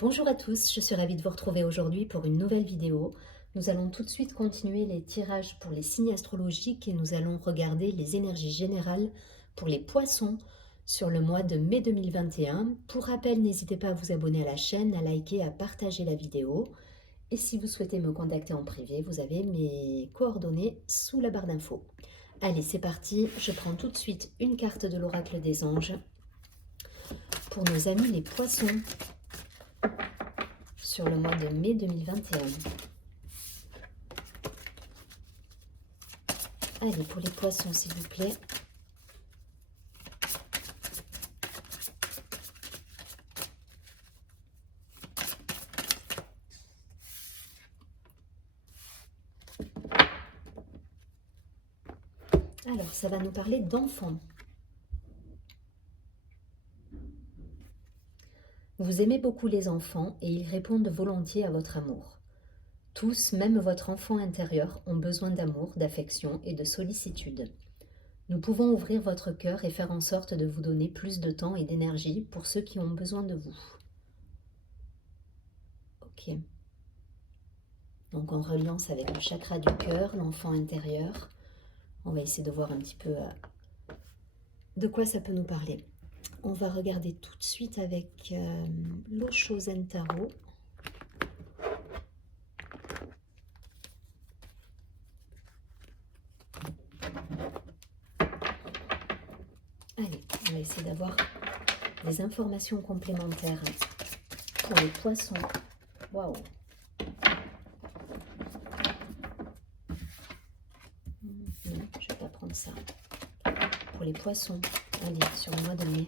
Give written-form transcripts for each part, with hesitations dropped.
Bonjour à tous, je suis ravie de vous retrouver aujourd'hui pour une nouvelle vidéo. Nous allons tout de suite continuer les tirages pour les signes astrologiques et nous allons regarder les énergies générales pour les poissons sur le mois de mai 2021. Pour rappel, n'hésitez pas à vous abonner à la chaîne, à liker, à partager la vidéo. Et si vous souhaitez me contacter en privé, vous avez mes coordonnées sous la barre d'infos. Allez, c'est parti, je prends tout de suite une carte de l'oracle des anges pour nos amis les poissons sur le mois de mai 2021. Allez, pour les poissons, s'il vous plaît. Alors, ça va nous parler d'enfants. Vous aimez beaucoup les enfants et ils répondent volontiers à votre amour. Tous, même votre enfant intérieur, ont besoin d'amour, d'affection et de sollicitude. Nous pouvons ouvrir votre cœur et faire en sorte de vous donner plus de temps et d'énergie pour ceux qui ont besoin de vous. Ok. Donc en reliance avec le chakra du cœur, l'enfant intérieur, on va essayer de voir un petit peu de quoi ça peut nous parler. On va regarder tout de suite avec l'Osho Zen Tarot. Allez, on va essayer d'avoir des informations complémentaires pour les poissons. Waouh! Non, je ne vais pas prendre ça. Pour les poissons, allez, sur le mois de mai.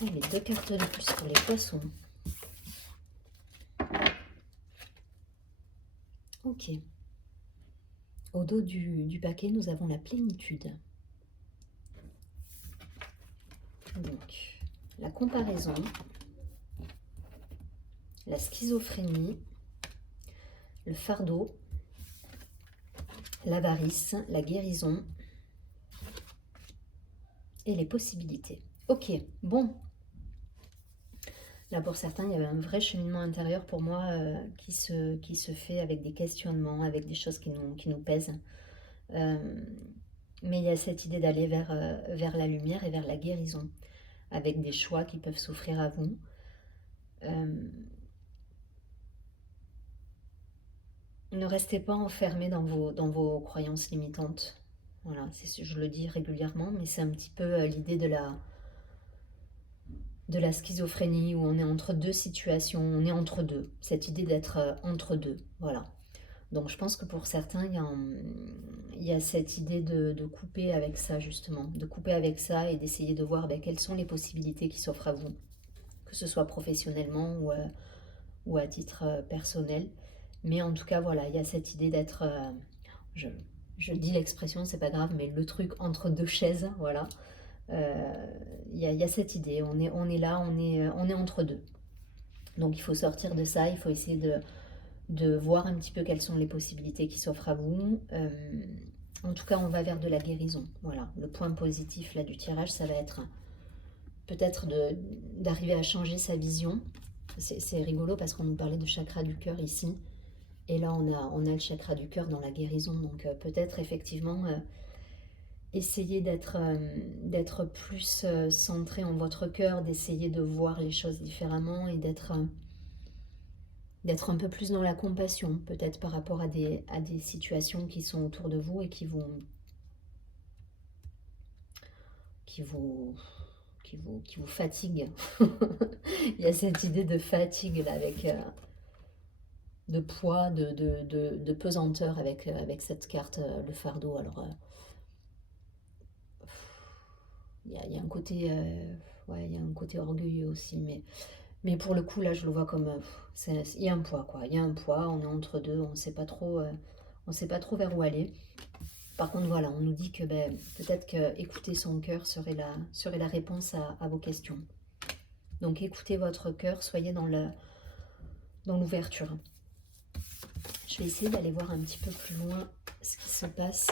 Allez, 2 cartes de plus pour les poissons. Ok. Au dos du paquet, nous avons la plénitude. Donc, la comparaison, la schizophrénie, le fardeau, l'avarice, la guérison et les possibilités. Ok, bon. Là, pour certains, il y avait un vrai cheminement intérieur pour moi qui se fait avec des questionnements, avec des choses qui nous pèsent. Mais il y a cette idée d'aller vers la lumière et vers la guérison, avec des choix qui peuvent s'offrir à vous. Ne restez pas enfermés dans vos croyances limitantes. Voilà, je le dis régulièrement, mais c'est un petit peu l'idée de la schizophrénie où on est entre deux situations, on est entre deux. Cette idée d'être entre deux, voilà. Donc je pense que pour certains, il y a cette idée de couper avec ça justement, de couper avec ça et d'essayer de voir quelles sont les possibilités qui s'offrent à vous, que ce soit professionnellement ou à titre personnel. Mais en tout cas, voilà, il y a cette idée d'être, je dis l'expression, c'est pas grave, mais le truc entre deux chaises, voilà. Il y a cette idée, on est là, on est entre deux. Donc il faut sortir de ça, il faut essayer de voir un petit peu quelles sont les possibilités qui s'offrent à vous. En tout cas, on va vers de la guérison. Voilà, le point positif là du tirage, ça va être peut-être d'arriver à changer sa vision. C'est rigolo parce qu'on nous parlait de chakra du cœur ici. Et là, on a le chakra du cœur dans la guérison. Donc peut-être effectivement essayer d'être plus centré en votre cœur, d'essayer de voir les choses différemment et d'être un peu plus dans la compassion, peut-être par rapport à des situations qui sont autour de vous et qui vous fatiguent. Il y a cette idée de fatigue là, avec de poids, de pesanteur avec cette carte, le fardeau. Alors, il y a un côté, ouais, il y a un côté orgueilleux aussi, mais pour le coup, là, je le vois comme, il y a un poids, quoi. Il y a un poids, on est entre deux, on sait pas trop vers où aller. Par contre, voilà, on nous dit que ben, peut-être que écouter son cœur serait la réponse à vos questions. Donc écoutez votre cœur, soyez dans l'ouverture. Je vais essayer d'aller voir un petit peu plus loin ce qui se passe.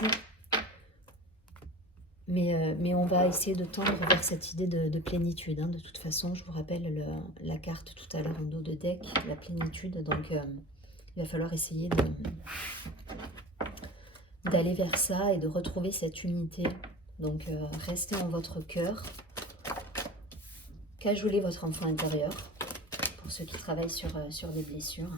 Mais on va essayer de tendre vers cette idée de plénitude. Hein. De toute façon, je vous rappelle la carte tout à l'heure en dos de deck, la plénitude. Donc il va falloir essayer d'aller vers ça et de retrouver cette unité. Donc restez en votre cœur. Cajolez votre enfant intérieur, pour ceux qui travaillent sur des blessures.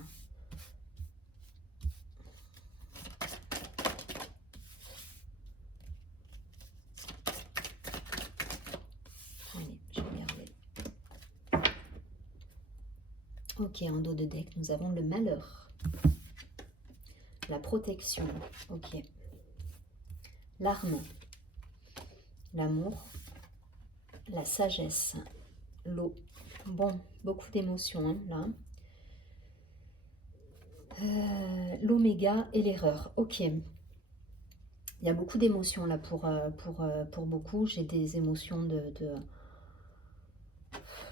Allez, je vais regarder. Ok, en dos de deck, nous avons le malheur. La protection, ok. L'arme, l'amour, la sagesse, l'eau. Bon, beaucoup d'émotions hein, là. L'oméga et l'erreur, ok. Il y a beaucoup d'émotions là pour beaucoup. J'ai des émotions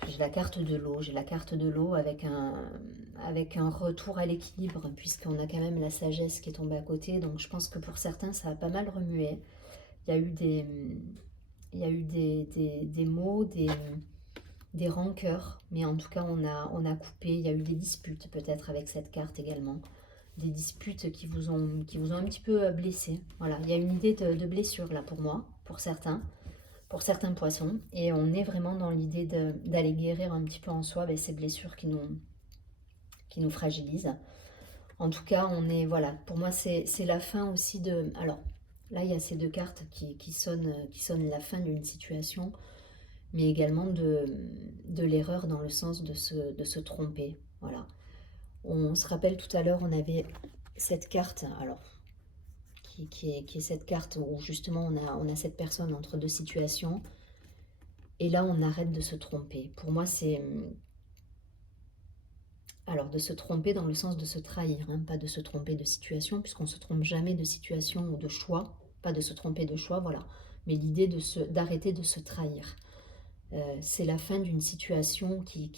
j'ai la carte de l'eau. J'ai la carte de l'eau avec un retour à l'équilibre, puisqu'on a quand même la sagesse qui est tombée à côté. Donc je pense que pour certains, ça a pas mal remué. Il y a eu des mots, des rancœurs. Mais en tout cas, on a coupé. Il y a eu des disputes peut-être avec cette carte également. Des disputes qui vous ont un petit peu blessé. Voilà, il y a une idée de blessure là pour moi, pour certains poissons, et on est vraiment dans l'idée d'aller guérir un petit peu en soi ces blessures qui nous fragilisent. En tout cas, on est, voilà, pour moi c'est la fin aussi de... Alors, là il y a ces deux cartes qui sonnent la fin d'une situation, mais également de l'erreur dans le sens de se tromper, voilà. On se rappelle tout à l'heure, on avait cette carte, alors qui est cette carte où justement on a cette personne entre deux situations, et là on arrête de se tromper. Pour moi c'est... Alors de se tromper dans le sens de se trahir, hein, pas de se tromper de situation, puisqu'on ne se trompe jamais de situation ou de choix, pas de se tromper de choix, voilà. Mais l'idée d'arrêter de se trahir. C'est la fin d'une situation qui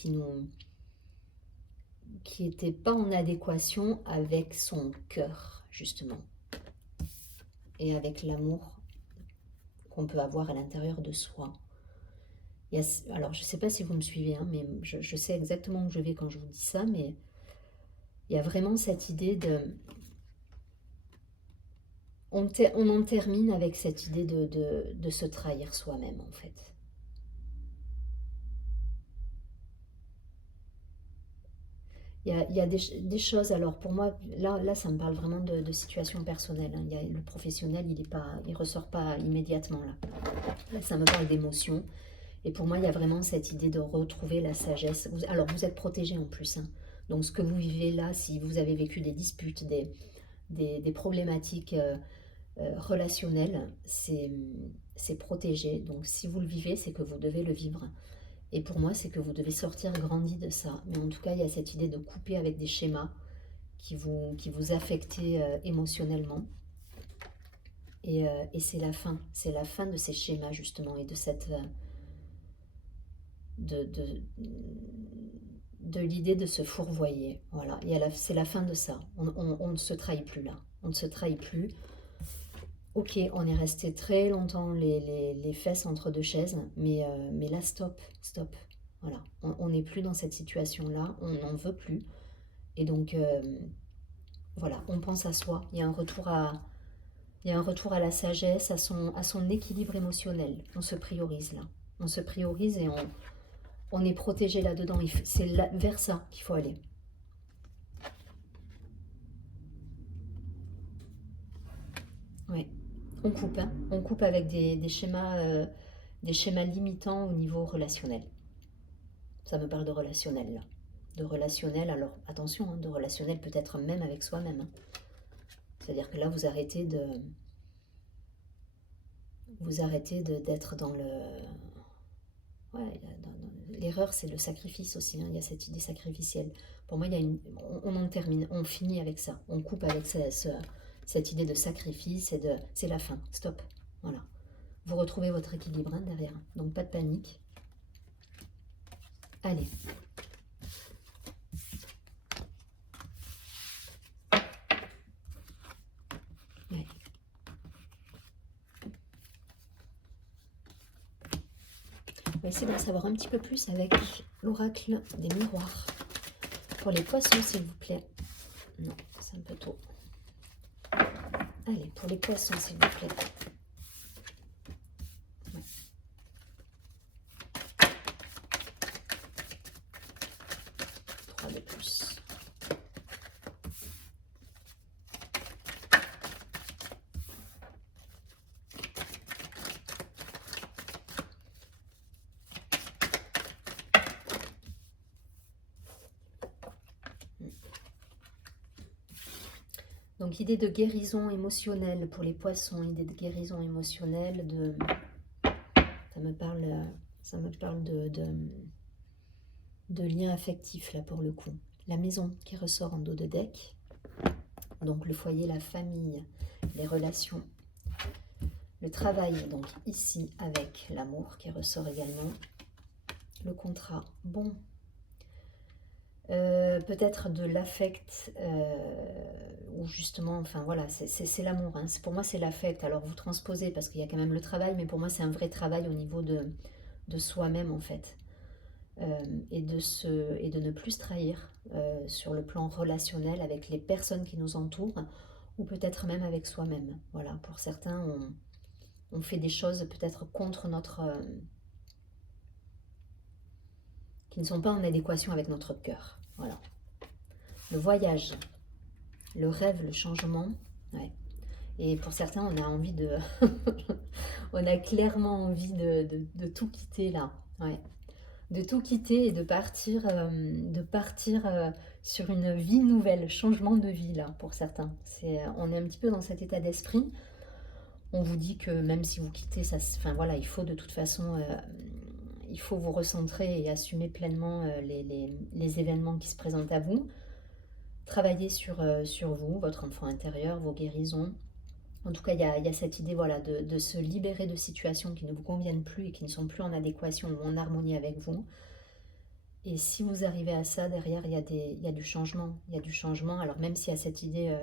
n'était pas en adéquation avec son cœur, justement. Et avec l'amour qu'on peut avoir à l'intérieur de soi. Alors, je ne sais pas si vous me suivez, hein, mais je sais exactement où je vais quand je vous dis ça, mais il y a vraiment cette idée de... On en termine avec cette idée de se trahir soi-même, en fait. Il y a des choses, alors pour moi, là ça me parle vraiment de situation personnelle. Hein. Le professionnel, il ressort pas immédiatement là. Là, ça me parle d'émotion. Et pour moi, il y a vraiment cette idée de retrouver la sagesse. Alors, vous êtes protégé en plus. Hein. Donc, ce que vous vivez là, si vous avez vécu des disputes, des problématiques relationnelles, c'est protégé. Donc, si vous le vivez, c'est que vous devez le vivre. Et pour moi, c'est que vous devez sortir grandi de ça. Mais en tout cas, il y a cette idée de couper avec des schémas qui vous affectaient émotionnellement. Et c'est la fin. C'est la fin de ces schémas, justement, et de cette... de l'idée de se fourvoyer. Voilà, c'est la fin de ça. On ne se trahit plus là. On ne se trahit plus. Ok, on est resté très longtemps les fesses entre deux chaises, mais là, stop, stop. Voilà, on n'est plus dans cette situation-là, on n'en veut plus. Et donc, voilà, on pense à soi. Il y a un retour à la sagesse, à son équilibre émotionnel. On se priorise là. On se priorise et on est protégé là-dedans. C'est vers ça qu'il faut aller. Ouais. On coupe, hein. On coupe avec des schémas limitants au niveau relationnel. Ça me parle de relationnel là. De relationnel, alors attention, hein, de relationnel peut-être même avec soi-même. Hein. C'est-à-dire que là, vous arrêtez d'être dans le... Ouais, l'erreur, c'est le sacrifice aussi. Hein. Il y a cette idée sacrificielle. Pour moi, on en termine, on finit avec ça. On coupe avec cette idée de sacrifice et de c'est la fin, stop, voilà. Vous retrouvez votre équilibre derrière, donc pas de panique. Allez. Ouais. On va essayer d'en savoir un petit peu plus avec l'oracle des miroirs. Pour les poissons, s'il vous plaît. Non, c'est un peu tôt. Allez, pour les poissons, s'il vous plaît. Ouais. 3 de plus. Donc, idée de guérison émotionnelle pour les poissons, idée de guérison émotionnelle, ça me parle de lien affectif, là, pour le coup. La maison qui ressort en dos de deck, donc le foyer, la famille, les relations, le travail, donc ici, avec l'amour qui ressort également, le contrat, bon, peut-être de l'affect, ou justement, enfin voilà, c'est l'amour, hein. Pour moi c'est l'affect, alors vous transposez parce qu'il y a quand même le travail, mais pour moi c'est un vrai travail au niveau de soi-même en fait, et de ne plus se trahir sur le plan relationnel avec les personnes qui nous entourent, ou peut-être même avec soi-même, voilà, pour certains on fait des choses peut-être contre notre... qui ne sont pas en adéquation avec notre cœur, voilà. Le voyage, le rêve, le changement, ouais. Et pour certains, on a envie de... on a clairement envie de tout quitter là, ouais. De tout quitter et de partir sur une vie nouvelle, changement de vie là, pour certains. On est un petit peu dans cet état d'esprit. On vous dit que même si vous quittez, ça, enfin voilà, il faut de toute façon... il faut vous recentrer et assumer pleinement les événements qui se présentent à vous. Travailler sur vous, votre enfant intérieur, vos guérisons. En tout cas, il y a cette idée voilà, de se libérer de situations qui ne vous conviennent plus et qui ne sont plus en adéquation ou en harmonie avec vous. Et si vous arrivez à ça, derrière, il y a du changement. Il y a du changement. Alors même s'il y a cette idée,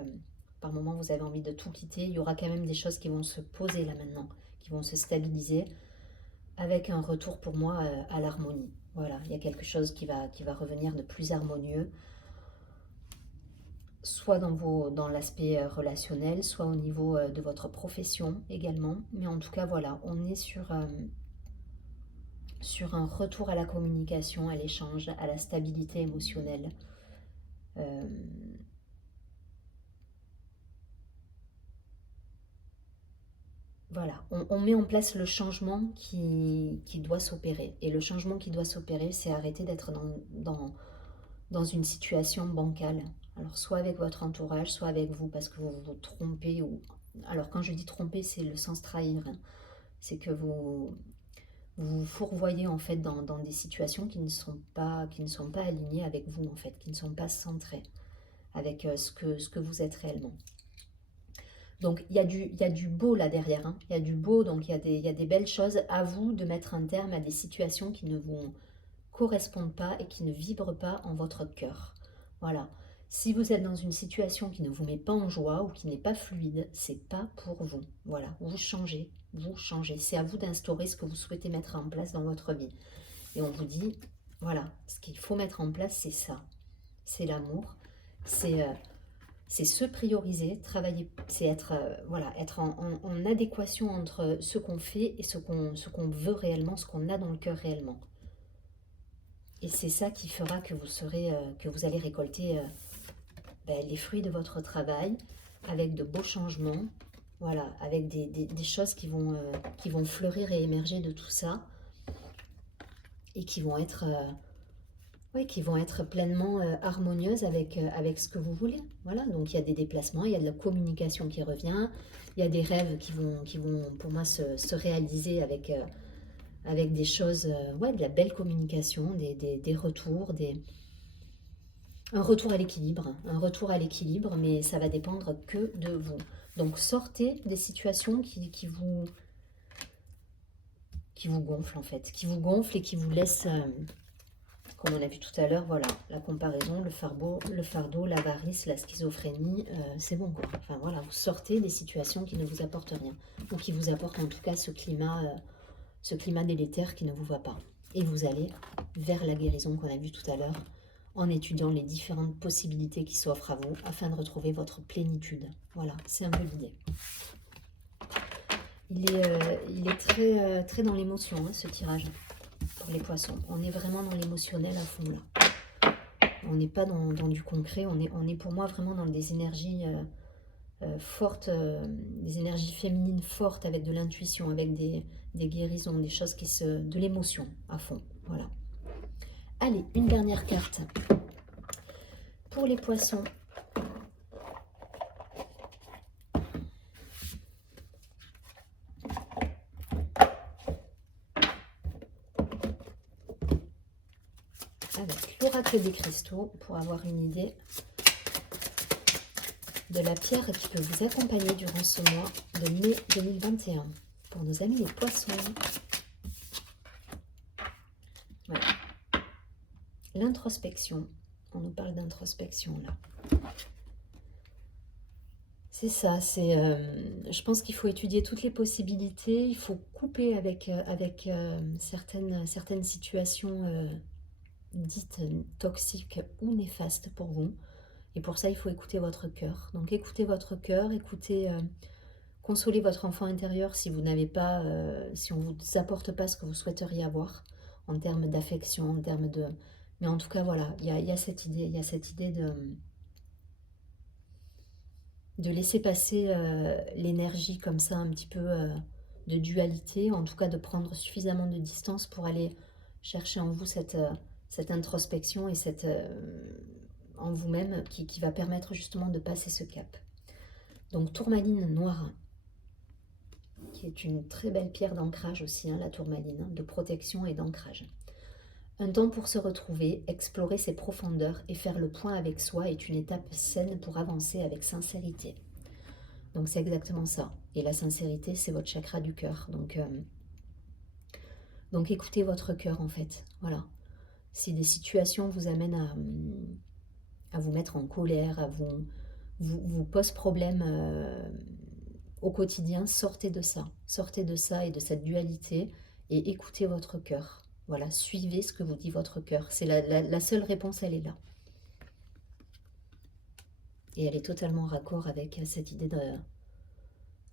par moment, vous avez envie de tout quitter, il y aura quand même des choses qui vont se poser là maintenant, qui vont se stabiliser, avec un retour pour moi à l'harmonie. Voilà, il y a quelque chose qui va revenir de plus harmonieux, soit dans l'aspect relationnel, soit au niveau de votre profession également. Mais en tout cas, voilà, on est sur un retour à la communication, à l'échange, à la stabilité émotionnelle. Voilà, on met en place le changement qui doit s'opérer. Et le changement qui doit s'opérer, c'est arrêter d'être dans une situation bancale. Alors soit avec votre entourage, soit avec vous, parce que vous vous trompez. Alors quand je dis tromper, c'est le sens trahir. Hein. C'est que vous vous fourvoyez en fait dans des situations qui ne sont pas alignées avec vous en fait, qui ne sont pas centrées avec ce que vous êtes réellement. Donc il y a du beau là derrière, hein. Il y a du beau, donc il y a des belles choses. À vous de mettre un terme à des situations qui ne vous correspondent pas et qui ne vibrent pas en votre cœur. Voilà. Si vous êtes dans une situation qui ne vous met pas en joie ou qui n'est pas fluide, c'est pas pour vous. Voilà, vous changez, vous changez. C'est à vous d'instaurer ce que vous souhaitez mettre en place dans votre vie. Et on vous dit, voilà, ce qu'il faut mettre en place, c'est ça. C'est l'amour, c'est se prioriser, travailler, c'est être, voilà, être en adéquation entre ce qu'on fait et ce qu'on veut réellement, ce qu'on a dans le cœur réellement. Et c'est ça qui fera que vous allez récolter les fruits de votre travail avec de beaux changements, voilà, avec des choses qui vont fleurir et émerger de tout ça et qui vont être pleinement harmonieuses avec ce que vous voulez. Voilà, donc il y a des déplacements, il y a de la communication qui revient, il y a des rêves qui vont pour moi se réaliser avec des choses, de la belle communication, des retours, un retour à l'équilibre, mais ça va dépendre que de vous. Donc sortez des situations qui vous gonflent en fait, qui vous gonflent et qui vous laissent, comme on a vu tout à l'heure, voilà, la comparaison, le fardeau, l'avarice, la schizophrénie, c'est bon quoi. Enfin voilà, vous sortez des situations qui ne vous apportent rien, ou qui vous apportent en tout cas ce climat délétère qui ne vous va pas. Et vous allez vers la guérison qu'on a vu tout à l'heure, en étudiant les différentes possibilités qui s'offrent à vous, afin de retrouver votre plénitude. Voilà, c'est un peu l'idée. Il est très, très dans l'émotion, hein, ce tirage, pour les poissons. On est vraiment dans l'émotionnel à fond, là. On n'est pas dans du concret, on est pour moi vraiment dans des énergies fortes, des énergies féminines fortes, avec de l'intuition, avec des guérisons, des choses de l'émotion à fond, voilà. Allez, une dernière carte pour les poissons. Avec l'oracle des cristaux, pour avoir une idée de la pierre qui peut vous accompagner durant ce mois de mai 2021. Pour nos amis les poissons. Voilà. L'introspection. On nous parle d'introspection là. C'est ça, je pense qu'il faut étudier toutes les possibilités, il faut couper avec certaines situations dites toxiques ou néfastes pour vous. Et pour ça, il faut écouter votre cœur. Donc écoutez votre cœur, consolez votre enfant intérieur si vous n'avez pas, si on ne vous apporte pas ce que vous souhaiteriez avoir en termes d'affection, en termes de... Mais en tout cas, voilà, il y a cette idée de laisser passer l'énergie comme ça, un petit peu de dualité, en tout cas de prendre suffisamment de distance pour aller chercher en vous cette introspection et en vous-même qui va permettre justement de passer ce cap. Donc tourmaline noire, qui est une très belle pierre d'ancrage aussi, hein, la tourmaline, hein, de protection et d'ancrage. Un temps pour se retrouver, explorer ses profondeurs et faire le point avec soi est une étape saine pour avancer avec sincérité. Donc c'est exactement ça. Et la sincérité, c'est votre chakra du cœur. Donc écoutez votre cœur en fait. Voilà. Si des situations vous amènent à vous mettre en colère, vous posent problème au quotidien, sortez de ça. Sortez de ça et de cette dualité et écoutez votre cœur. Voilà, suivez ce que vous dit votre cœur. C'est la seule réponse, elle est là. Et elle est totalement en raccord avec cette idée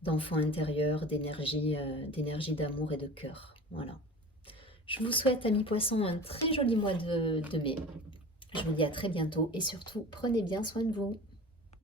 d'enfant intérieur, d'énergie d'amour et de cœur. Voilà. Je vous souhaite, amis poissons, un très joli mois de mai. Je vous dis à très bientôt et surtout, prenez bien soin de vous.